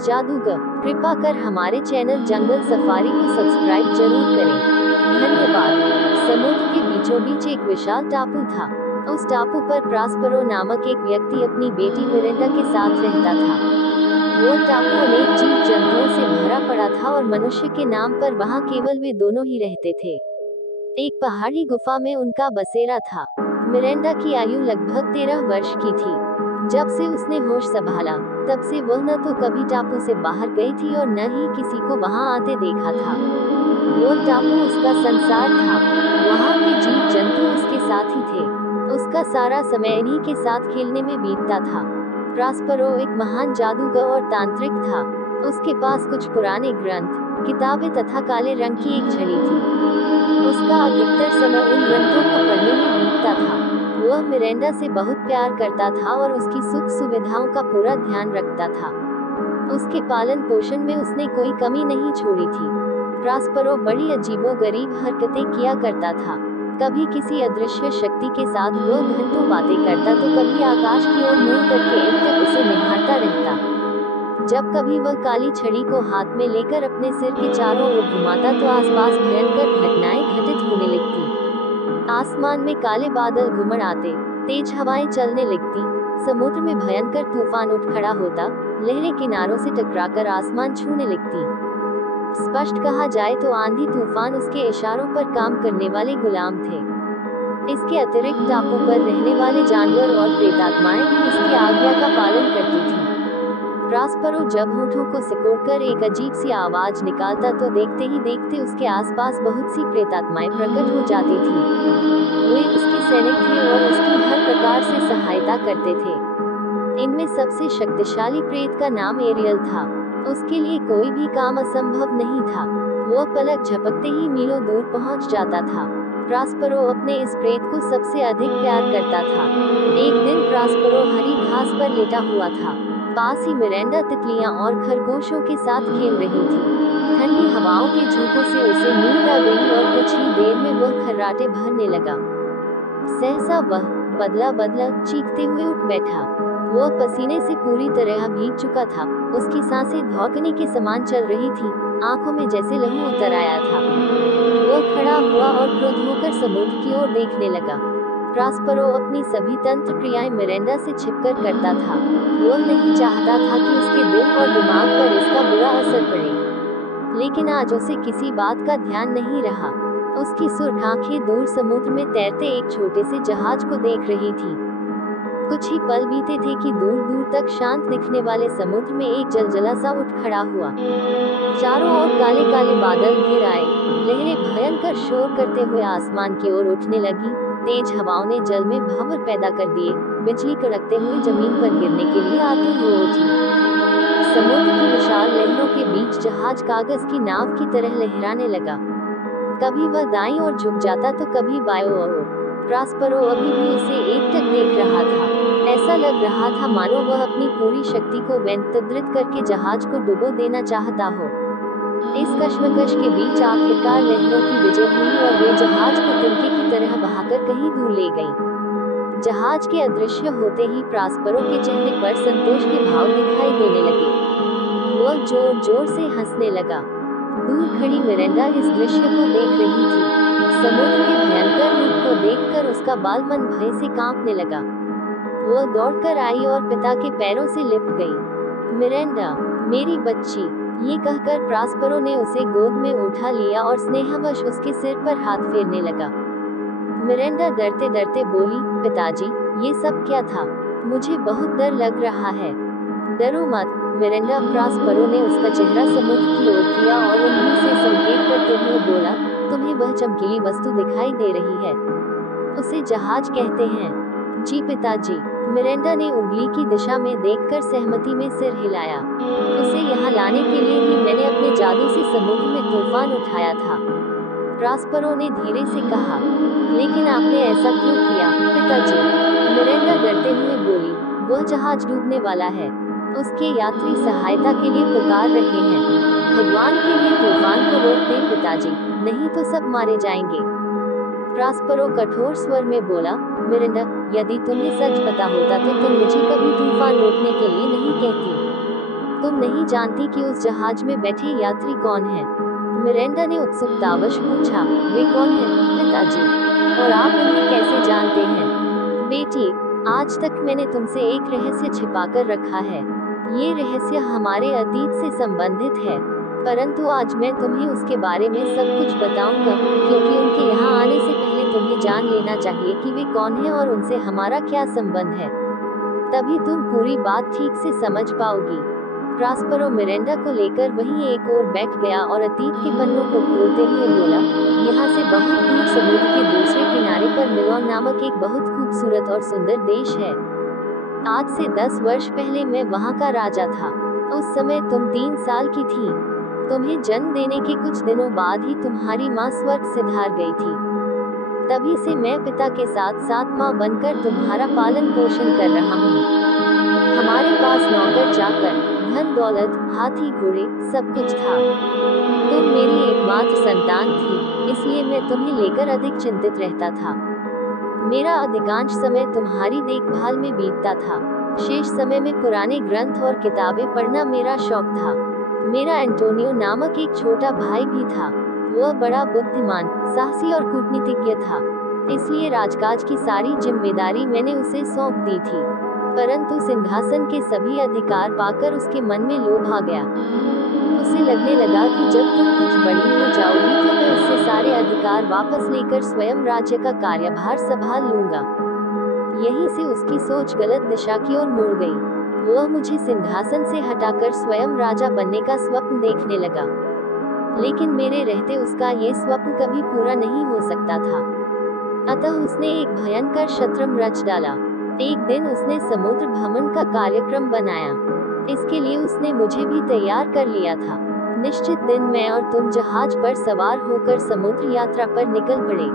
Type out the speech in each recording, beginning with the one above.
जादूगर, कृपा कर हमारे चैनल जंगल सफारी को सब्सक्राइब जरूर करें। धन्यवाद। समुद्र के बीचों बीच एक विशाल टापू था। उस टापू पर प्रास्परो नामक एक व्यक्ति अपनी बेटी मिरेंडा के साथ रहता था। वो टापू अनेक जीव जंतुओं से भरा पड़ा था और मनुष्य के नाम पर वहाँ केवल वे दोनों ही रहते थे। एक पहाड़ी गुफा में उनका बसेरा था। मिरेंडा की आयु लगभग 13 वर्ष की थी। जब से उसने होश संभाला, तब से वह न तो कभी टापू से बाहर गई थी और न ही किसी को वहां आते देखा था। वो टापू उसका संसार था। वहां के जीव जंतु उसके साथ ही थे। उसका सारा समय इन्हीं के साथ खेलने में बीतता था। प्रास्परो एक महान जादूगर और तांत्रिक था। उसके पास कुछ पुराने ग्रंथ, किताबें तथा काले रंग की एक छड़ी थी। उसका अधिकतर समय उन ग्रंथों को पढ़ने में बीतता था। वह मिरेंडा से बहुत प्यार करता था और उसकी सुख सुविधाओं का पूरा ध्यान रखता था। उसके पालन पोषण में उसने कोई कमी नहीं छोड़ी थी। प्रास्परो बड़ी अजीबोगरीब हरकतें किया करता था। कभी किसी अदृश्य शक्ति के साथ वह घंटों बातें करता तो कभी आकाश की ओर मुंह करके एकटक उसे निहारता रहता। जब कभी वह काली छड़ी को हाथ में लेकर अपने सिर के चारों ओर घुमाता तो आसपास भयंकर घटनाएं घटित होने लगती। आसमान में काले बादल घुमड़ आते, तेज हवाएं चलने लगती, समुद्र में भयंकर तूफान उठ खड़ा होता, लहरें किनारों से टकराकर आसमान छूने लगती। स्पष्ट कहा जाए तो आंधी तूफान उसके इशारों पर काम करने वाले गुलाम थे। इसके अतिरिक्त टापू पर रहने वाले जानवर और प्रेतात्माएं भी उसकी आज्ञा का पालन करती थी। प्रास्परो जब होठों को सिकोड़कर एक अजीब सी आवाज निकालता तो देखते ही देखते उसके आसपास बहुत सी प्रेतात्माएं प्रकट हो जाती थी। वे उसके सैनिक थे और उसकी हर प्रकार से सहायता करते थे। इनमें सबसे शक्तिशाली प्रेत का नाम एरियल था। उसके लिए कोई भी काम असंभव नहीं था। वो पलक झपकते ही मीलों दूर पहुंच जाता था। प्रास्परो अपने इस प्रेत को सबसे अधिक प्यार करता था। एक दिन प्रास्परो हरी घास पर लेटा हुआ था। पास ही मिरेंडा तितलियां और खरगोशों के साथ खेल रही थी। ठंडी हवाओं के झोंकों से उसे नींद आ गई और कुछ ही देर में वह खर्राटे भरने लगा। सहसा वह बदला बदला चीखते हुए उठ बैठा। वह पसीने से पूरी तरह भीग चुका था। उसकी सांसें धौंकने के समान चल रही थी। आंखों में जैसे लहू उतर आया था। वह खड़ा हुआ और क्रोध होकर समुद्र की ओर देखने लगा। प्रास्परो अपनी सभी तंत्र क्रियाएं मिरेंडा से छिपकर करता था। वह नहीं चाहता था कि उसके दिल और दिमाग पर इसका बुरा असर पड़े। लेकिन आज उसे किसी बात का ध्यान नहीं रहा। उसकी सुर्ख आंखें दूर समुद्र में तैरते एक छोटे से जहाज को देख रही थी। कुछ ही पल बीते थे कि दूर दूर तक शांत दिखने वाले समुद्र में एक जलजला सा उठ खड़ा हुआ। चारों ओर काले काले बादल घिर आए। लहरें भयंकर शोर करते हुए आसमान की ओर उठने लगी। तेज हवाओं ने जल में भंवर पैदा कर दिए। बिजली कड़कते हुए जमीन पर गिरने के लिए आतुर हो उठी। समुद्र की विशाल लहरों के बीच जहाज कागज की नाव की तरह लहराने लगा। कभी वह दाईं ओर झुक जाता तो कभी बायों ओर। प्रास्परो अभी भी उसे एकटक देख रहा था। ऐसा लग रहा था मानो वह अपनी पूरी शक्ति को केंद्रित करके जहाज को डुबो देना चाहता हो। इस कश्मकश के बीच आखिरकार लहरों की विजय हुई और वे जहाज को तिनके की तरह बहाकर कहीं दूर ले गई। जहाज के अदृश्य होते ही प्रास्परो के चेहरे पर संतोष के भाव दिखाई देने लगे। वह जोर जोर से हंसने लगा। दूर खड़ी मिरेंडा इस दृश्य को देख रही थी। समुद्र के भयंकर रूप को देखकर उसका बाल मन भय से कांपने लगा। वह दौड़कर आई और पिता के पैरों से लिपट गई। मिरेंडा, मेरी बच्ची, ये कहकर प्रास्परो ने उसे गोद में उठा लिया और स्नेहवश उसके सिर पर हाथ फेरने लगा। मिरेंडा डरते डरते बोली, पिताजी, ये सब क्या था? मुझे बहुत डर लग रहा है। डरो मत, मिरेंडा। प्रास्परो ने उसका चेहरा समुद्र की ओर किया और उंगली से संकेत करते हुए बोला, तुम्हें वह चमकीली वस्तु दिखाई दे रही है, उसे जहाज कहते हैं। जी पिताजी। मिरेंडा ने उंगली की दिशा में देखकर सहमति में सिर हिलाया। उसे यहाँ लाने के लिए ही मैंने अपने जादू से समुद्र में तूफान उठाया था। प्रास्परो ने धीरे से कहा, लेकिन आपने ऐसा क्यों किया पिताजी? मिरेंडा डरते हुए बोली, वह जहाज डूबने वाला है। उसके यात्री सहायता के लिए पुकार रहे हैं। भगवान के लिए तूफान को रोक दें पिताजी, नहीं तो सब मारे जाएंगे। प्रास्परो कठोर स्वर में बोला, मिरेंडा, यदि तुम्हें सच पता होता तो तुम मुझे कभी तूफान रोकने के लिए नहीं कहती। तुम नहीं जानती कि उस जहाज में बैठे यात्री कौन है? मिरेंडा ने उत्सुकतावश पूछा। वे कौन हैं, पिताजी? और आप उन्हें कैसे जानते हैं? बेटी, आज तक मैंने तुमसे एक रहस्य छिपाकर रखा है। ये रहस्य हमारे अतीत से संबंधित है, परंतु आज मैं तुम्हें उसके बारे में सब कुछ बताऊंगा, क्योंकि उनके यहाँ आने से पहले तुम्हें जान लेना चाहिए कि वे कौन हैं और उनसे हमारा क्या संबंध है। तभी तुम पूरी बात ठीक से समझ पाओगी। प्रास्परो मिरेंडा को लेकर वहीं एक ओर बैठ गया और अतीत के पन्नों को खोलते हुए बोला, यहाँ से बहुत दूर समुद्र के दूसरे किनारे पर मिलोन नामक एक बहुत खूबसूरत और सुंदर देश है। आज से 10 वर्ष पहले मैं वहाँ का राजा था। उस समय तुम 3 साल की थी। तुम्हें जन्म देने के कुछ दिनों बाद ही तुम्हारी माँ स्वर्ग सिधार गई थी। तभी से मैं पिता के साथ साथ माँ बनकर तुम्हारा पालन पोषण कर रहा हूँ। हमारे पास नौकर चाकर, धन दौलत, हाथी घोड़े सब कुछ था। तुम मेरी एकमात्र संतान थी, इसलिए मैं तुम्हें लेकर अधिक चिंतित रहता था। मेरा अधिकांश समय तुम्हारी देखभाल में बीतता था। शेष समय में पुराने ग्रंथ और किताबें पढ़ना मेरा शौक था। मेरा एंटोनियो नामक एक छोटा भाई भी था। वह बड़ा बुद्धिमान, साहसी और कूटनीतिज्ञ था, इसलिए राजकाज की सारी जिम्मेदारी मैंने उसे सौंप दी थी। परंतु सिंहासन के सभी अधिकार पाकर उसके मन में लोभ आ गया। उसे लगने लगा कि जब तुम कुछ बड़ी हो जाओगी तो मैं उससे सारे अधिकार वापस लेकर स्वयं राज्य का कार्यभार संभाल लूंगा। यहीं से उसकी सोच गलत दिशा की ओर मुड़ गई। वह मुझे सिंहासन से हटाकर स्वयं राजा बनने का स्वप्न देखने लगा, लेकिन मेरे रहते उसका ये स्वप्न कभी पूरा नहीं हो सकता था। अतः उसने एक भयंकर शत्रम रच डाला। एक दिन उसने समुद्र भ्रमण का कार्यक्रम बनाया। इसके लिए उसने मुझे भी तैयार कर लिया था। निश्चित दिन मैं और तुम जहाज पर सवार होकर समुद्र यात्रा पर निकल पड़े।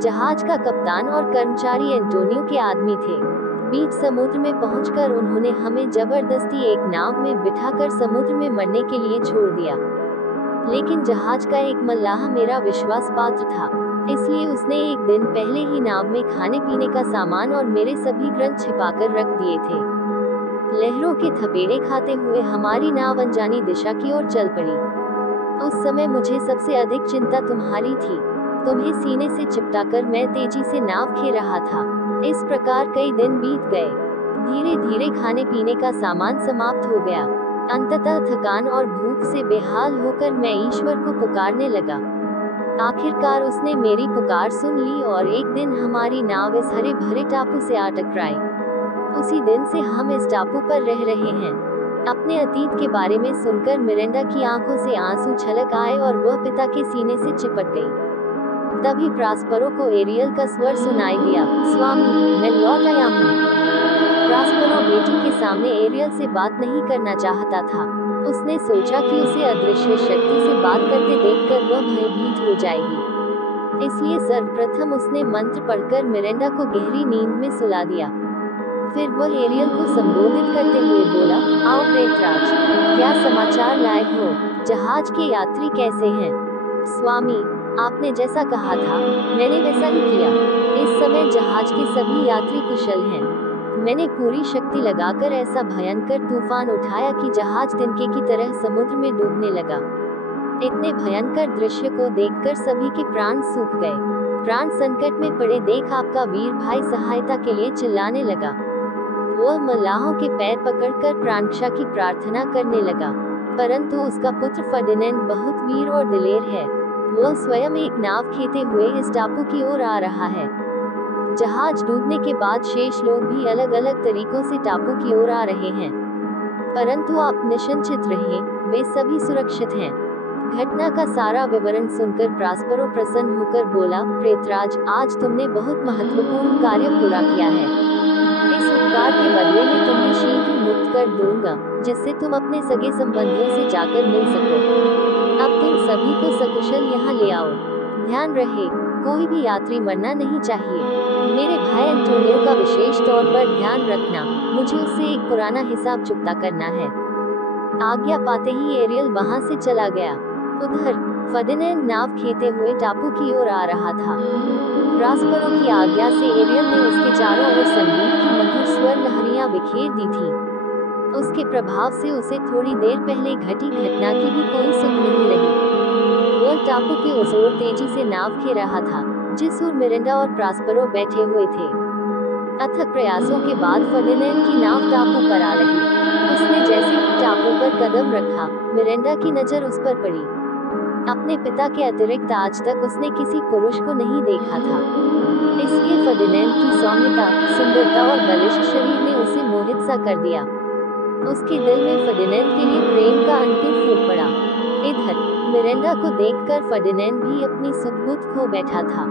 जहाज का कप्तान और कर्मचारी एंटोनियो के आदमी थे। बीच समुद्र में पहुंचकर उन्होंने हमें जबरदस्ती एक नाव में बिठाकर समुद्र में मरने के लिए छोड़ दिया। लेकिन जहाज का एक मल्लाह मेरा विश्वास पात्र था, इसलिए उसने एक दिन पहले ही नाव में खाने पीने का सामान और मेरे सभी ग्रंथ छिपाकर रख दिए थे। लहरों के थपेड़े खाते हुए हमारी नाव अनजानी दिशा की ओर चल पड़ी। उस समय मुझे सबसे अधिक चिंता तुम्हारी थी। तुम्हें सीने से चिपटाकर मैं तेजी से नाव खे रहा था। इस प्रकार कई दिन बीत गए। धीरे धीरे खाने पीने का सामान समाप्त हो गया। अंततः थकान और भूख से बेहाल होकर मैं ईश्वर को पुकारने लगा। आखिरकार उसने मेरी पुकार सुन ली और एक दिन हमारी नाव इस हरे भरे टापू से आ टकराई। उसी दिन से हम इस टापू पर रह रहे हैं। अपने अतीत के बारे में सुनकर मिरेंडा की आंखों से आंसू छलक आए और वह पिता के सीने से चिपट गई। तभी प्रास्परो को एरियल का स्वर सुनाई दिया, स्वामी, मैं लौट आया हूँ। प्रास्परो बेटी के सामने एरियल से बात नहीं करना चाहता था। उसने सोचा कि उसे अदृश्य शक्ति से बात करते देखकर वह भयभीत हो जाएगी, इसलिए सर्वप्रथम उसने मंत्र पढ़कर मिरेंडा को गहरी नींद में सुला दिया। फिर वह एरियल को संबोधित करते हुए बोला, आओ प्रेतराज, क्या समाचार लाए हो? जहाज के यात्री कैसे हैं? स्वामी, आपने जैसा कहा था मैंने वैसा ही किया। इस समय जहाज के सभी यात्री कुशल हैं। मैंने पूरी शक्ति लगाकर ऐसा भयंकर तूफान उठाया कि जहाज तिनके की तरह समुद्र में डूबने लगा। इतने भयंकर दृश्य को देखकर सभी के प्राण सूख गए। प्राण संकट में पड़े देख आपका वीर भाई सहायता के लिए चिल्लाने लगा। वह मल्लाहों के पैर पकड़कर प्राणरक्षा की प्रार्थना करने लगा, परंतु उसका पुत्र फर्डिनेंड बहुत वीर और दिलेर है। वह स्वयं एक नाव खेते हुए इस टापू की ओर आ रहा है। जहाज डूबने के बाद शेष लोग भी अलग अलग तरीकों से टापू की ओर आ रहे हैं, परंतु आप निश्चिंत रहिए, वे सभी सुरक्षित हैं। घटना का सारा विवरण सुनकर प्रास्परो प्रसन्न होकर बोला, प्रेतराज, आज तुमने बहुत महत्वपूर्ण कार्य पूरा किया है। इस उपकार के बदले में तुम्हें शीघ्र मुक्त कर दूंगा, जिससे तुम अपने सगे संबंधियों से जाकर मिल सको। अब तुम सभी को सकुशल यहाँ ले आओ। ध्यान रहे, कोई भी यात्री मरना नहीं चाहिए। मेरे भाई एंटोनियो का विशेष तौर पर ध्यान रखना, मुझे उससे एक पुराना हिसाब चुकता करना है। आज्ञा पाते ही एरियल वहां से चला गया। उधर फर्डिनेंड नाव खेते हुए टापू की ओर आ रहा था। प्रास्परो की आज्ञा से एरियल ने उसके चारों ओर संगीत की मधुर स्वर लहरियां बिखेर दी थी। उसके प्रभाव से उसे थोड़ी देर पहले घटी घटना की भी कोई सुध नहीं रही। वो टापू के उस ओर तेजी से नाव खे रहा था जिस ओर मिरांडा और प्रास्परो बैठे हुए थे। अथक प्रयासों के बाद फर्डिनेंड की नाव टापू पर आ रही। उसने जैसे ही टापू पर कदम रखा, मिरांडा की नजर उस पर पड़ी। अपने पिता के अतिरिक्त आज तक उसने किसी पुरुष को नहीं देखा था, इसलिए फर्डिनेंड की सौम्यता, सुंदरता और बलिष्ठ शरीर ने उसे मोहित सा कर दिया। उसके दिल में फर्डिनेंड के लिए प्रेम का अंकुर फूट पड़ा। इधर मिरांडा को देखकर फर्डिनेंड भी अपनी सुध-बुध खो बैठा था।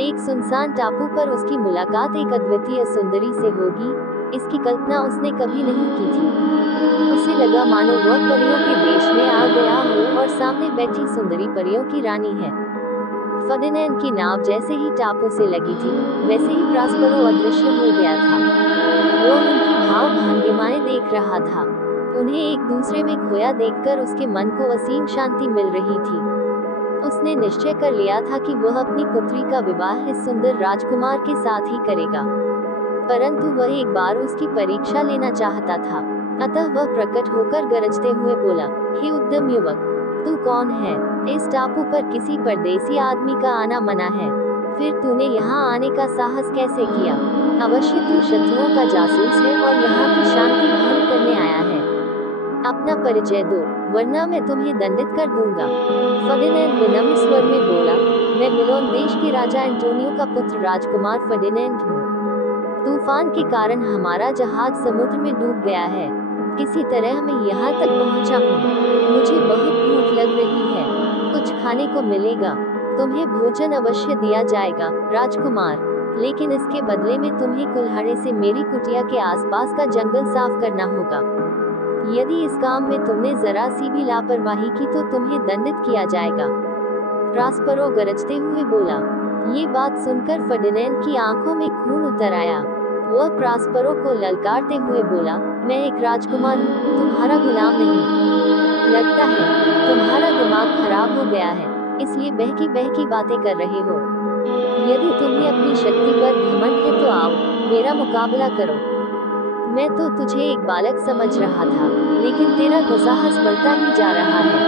एक सुनसान टापू पर उसकी मुलाकात एक अद्वितीय सुंदरी से होगी, इसकी कल्पना उसने कभी नहीं की थी। उसे लगा मानो वह परियों के देश में आ गया हो और सामने बैठी सुंदरी परियों की रानी है। फर्डिनेंड की नाव जैसे ही टापू से लगी थी, वैसे ही प्रास्परो अदृश्य हो गया था। वो उनकी भाव भंगिमाएं देख रहा था। उन्हें एक दूसरे में खोया देखकर उसके मन को असीम शांति मिल रही थी। उसने निश्चय कर लिया था कि वह अपनी पुत्री का विवाह इस सुंदर राजकुमार के साथ ही करेगा, परंतु वह एक बार उसकी परीक्षा लेना चाहता था। अतः वह प्रकट होकर गरजते हुए बोला, हे उद्यम युवक, तू कौन है? इस टापू पर किसी परदेसी आदमी का आना मना है, फिर तूने यहाँ आने का साहस कैसे किया? अवश्य तू शत्रुओं का जासूस है और यहाँ की शांति भंग करने आया है। अपना परिचय दो, वरना मैं तुम्हें दंडित कर दूंगा। फर्डिनेंड विनम्र स्वर में बोला, मैं मिलोन देश के राजा एंटोनियो का पुत्र राजकुमार फर्डिनेंड हूँ। तूफान के कारण हमारा जहाज समुद्र में डूब गया है। किसी तरह मैं यहाँ तक पहुँचा हूँ। मुझे बहुत भूख लग रही है, कुछ खाने को मिलेगा? तुम्हें भोजन अवश्य दिया जाएगा राजकुमार, लेकिन इसके बदले में तुम्हें कुल्हाड़े से मेरी कुटिया के आसपास का जंगल साफ करना होगा। यदि इस काम में तुमने जरा सी भी लापरवाही की तो तुम्हें दंडित किया जाएगा। प्रास्परो गरजते हुए बोला। ये बात सुनकर फर्डिनेंड की आंखों में खून उतर आया। वह प्रास्परो को ललकारते हुए बोला, मैं एक राजकुमार हूँ, तुम्हारा गुलाम नहीं। लगता है तुम्हारा दिमाग खराब हो गया है, इसलिए बहकी बहकी बातें कर रहे हो। यदि तुम्हें अपनी शक्ति पर घमंड है तो आओ, मेरा मुकाबला करो। मैं तो तुझे एक बालक समझ रहा था, लेकिन तेरा दुस्साहस बढ़ता ही जा रहा है।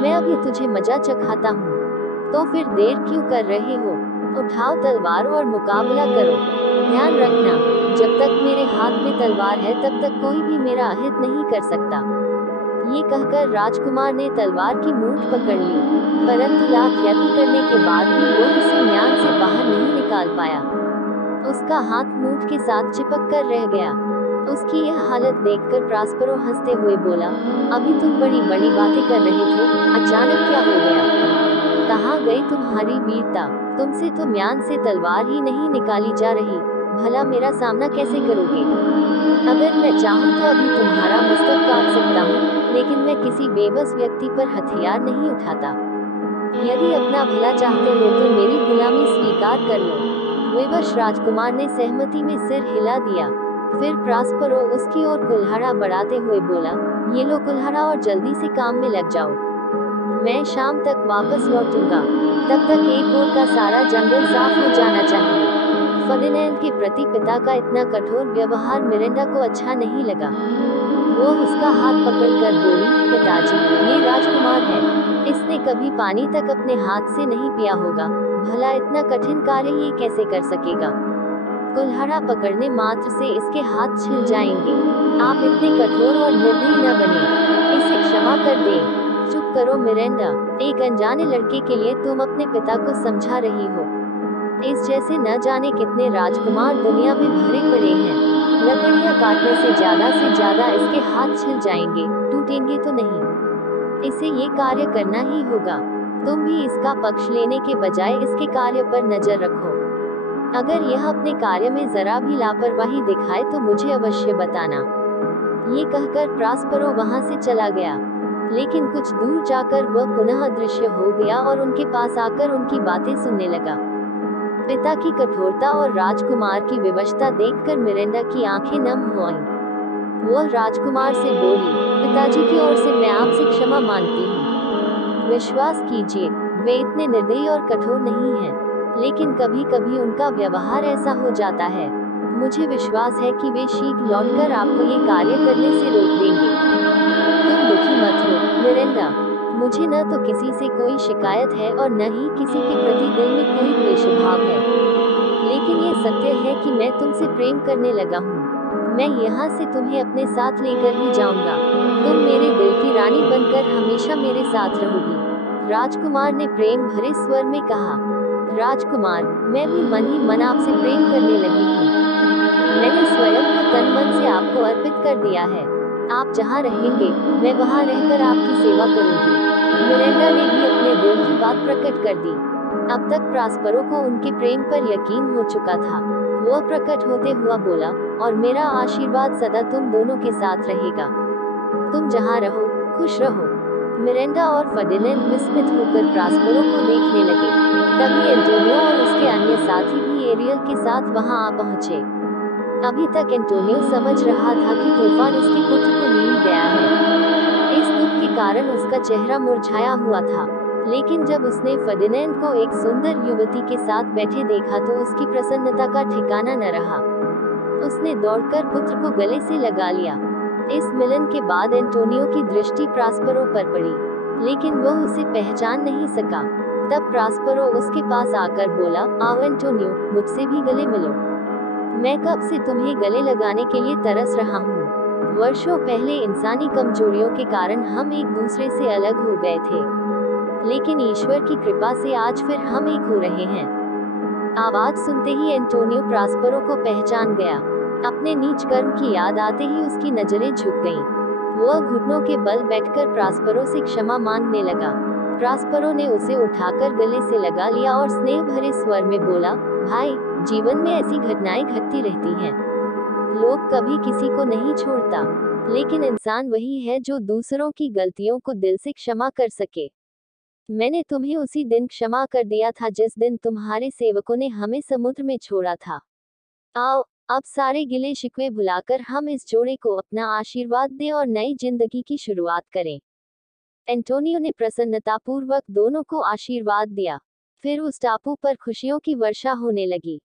मैं अभी तुझे मजा चखाता हूँ, तो फिर देर क्यों कर रहे हो? उठाओ तलवार और मुकाबला करो। ध्यान रखना, जब तक मेरे हाथ में तलवार है तब तक कोई भी मेरा अहित नहीं कर सकता। ये कहकर राजकुमार ने तलवार की मूठ पकड़ ली, परंतु लाख यत्न करने के बाद भी वो उसे म्यान से बाहर नहीं निकाल पाया। उसका हाथ मूठ के साथ चिपक कर रह गया। उसकी यह हालत देखकर प्रास्परो हंसते हुए बोला, अभी तुम बड़ी बड़ी बातें कर रहे थे, अचानक क्या हो गया? कहाँ गई तुम्हारी वीरता? तुमसे तो म्यान से तलवार ही नहीं निकाली जा रही, भला मेरा सामना कैसे करोगे? अगर मैं चाहूँ तो अभी तुम्हारा मस्तक काट सकता हूँ, लेकिन मैं किसी बेबस व्यक्ति पर हथियार नहीं उठाता। यदि अपना भला चाहते हो तो मेरी गुलामी स्वीकार कर लो। विवश राजकुमार ने सहमति में सिर हिला दिया। फिर प्रास्परो उसकी ओर कुल्हाड़ा बढ़ाते हुए बोला, ये लो कुल्हाड़ा और जल्दी से काम में लग जाओ। मैं शाम तक वापस लौटूंगा, तब तक एक ओर का सारा जंगल साफ हो जाना चाहिए। फर्डिनेंड के प्रति पिता का इतना कठोर व्यवहार मिरांडा को अच्छा नहीं लगा। वो उसका हाथ पकड़कर बोली, पिताजी, ये राजकुमार है, इसने कभी पानी तक अपने हाथ से नहीं पिया होगा, भला इतना कठिन कार्य ये कैसे कर सकेगा? कुल्हाड़ा पकड़ने मात्र से इसके हाथ छिल जाएंगे। आप इतने कठोर और निर्दयी न बने, इसे क्षमा कर दें। चुप करो मिरांडा, एक अनजाने लड़के के लिए तुम अपने पिता को समझा रही हो। इस जैसे न जाने कितने राजकुमार दुनिया में भरे पड़े हैं। लकड़ियाँ काटने से ज्यादा इसके हाथ छिल जाएंगे, टूटेंगे तो नहीं। इसे ये कार्य करना ही होगा। तुम भी इसका पक्ष लेने के बजाय इसके कार्य पर नजर रखो। अगर यह अपने कार्य में जरा भी लापरवाही दिखाए तो मुझे अवश्य बताना। ये कहकर प्रास्परो वहां से चला गया, लेकिन कुछ दूर जाकर वह पुनः अदृश्य हो गया और उनके पास आकर उनकी बातें सुनने लगा। पिता की कठोरता और राजकुमार की विवशता देखकर मिरांडा की आंखें नम हो आईं। वह राजकुमार से बोली, पिताजी की ओर से मैं आपसे क्षमा मांगती हूँ। विश्वास कीजिए, वे इतने निर्दयी और कठोर नहीं हैं, लेकिन कभी कभी उनका व्यवहार ऐसा हो जाता है। मुझे विश्वास है कि वे शीघ्र लौटकर आपको ये कार्य करने से रोक देंगे। तुम दुखी मत हो, मिरेंडा। मुझे न तो किसी से कोई शिकायत है और न ही किसी के प्रति दिल में कोई द्वेष भाव है। लेकिन ये सत्य है कि मैं तुमसे प्रेम करने लगा हूँ। मैं यहाँ से तुम्हें अपने साथ लेकर ही जाऊंगा। तुम मेरे दिल की रानी बनकर हमेशा मेरे साथ रहोगी। राजकुमार ने प्रेम भरे स्वर में कहा। राजकुमार, मैं भी मन ही मन आपसे प्रेम करने लगी हूँ। मैंने स्वयं को तन मन से आपको अर्पित कर दिया है। आप जहाँ रहेंगे, मैं वहाँ रहकर आपकी सेवा करूंगी। मिरेंडा ने भी अपने दिल की बात प्रकट कर दी। अब तक प्रास्परो को उनके प्रेम पर यकीन हो चुका था। वह प्रकट होते हुआ बोला, और मेरा आशीर्वाद सदा तुम दोनों के साथ रहेगा। तुम जहाँ रहो, खुश रहो। मिरेंडा और फर्डिनेंड विस्मित होकर प्रास्परो को देखने लगे। तभी एंटोनियो और उसके अन्य साथी भी एरियल के साथ वहां आ पहुंचे। अभी तक एंटोनियो समझ रहा था कि तूफान उसके पुत्र को नील गया है। इस दुख के कारण उसका चेहरा मुरझाया हुआ था। लेकिन जब उसने फर्डिनेंड को एक सुंदर युवती के साथ बैठे देखा तो उसकी प्रसन्नता का ठिकाना न रहा। उसने दौड़कर पुत्र को गले से लगा लिया। इस मिलन के बाद एंटोनियो की दृष्टि प्रास्परो पर पड़ी, लेकिन वह उसे पहचान नहीं सका। तब प्रास्परो उसके पास आकर बोला, आओ एंटोनियो, मुझसे भी गले मिलो। मैं कब से तुम्हें गले लगाने के लिए तरस रहा हूँ। वर्षों पहले इंसानी कमजोरियों के कारण हम एक दूसरे से अलग हो गए थे, लेकिन ईश्वर की कृपा से आज फिर हम एक हो रहे हैं। आवाज सुनते ही एंटोनियो प्रास्परो को पहचान गया। अपने नीच कर्म की याद आते ही उसकी नजरें झुक गईं। वह घुटनों के बल बैठकर प्रास्परो से क्षमा मांगने लगा। प्रास्परो ने उसे उठाकर गले से लगा लिया और स्नेह भरे स्वर में बोला, भाई, जीवन में ऐसी घटनाएं घटती रहती हैं। लोग कभी किसी को नहीं छोड़ता, लेकिन इंसान वही है जो दूसरों की गलतियों को दिल से क्षमा कर सके। मैंने तुम्हें उसी दिन क्षमा कर दिया था जिस दिन तुम्हारे सेवकों ने हमें समुद्र में छोड़ा था। आओ, अब सारे गिले शिकवे भुलाकर हम इस जोड़े को अपना आशीर्वाद दें और नई जिंदगी की शुरुआत करें। एंटोनियो ने प्रसन्नतापूर्वक दोनों को आशीर्वाद दिया। फिर उस टापू पर खुशियों की वर्षा होने लगी।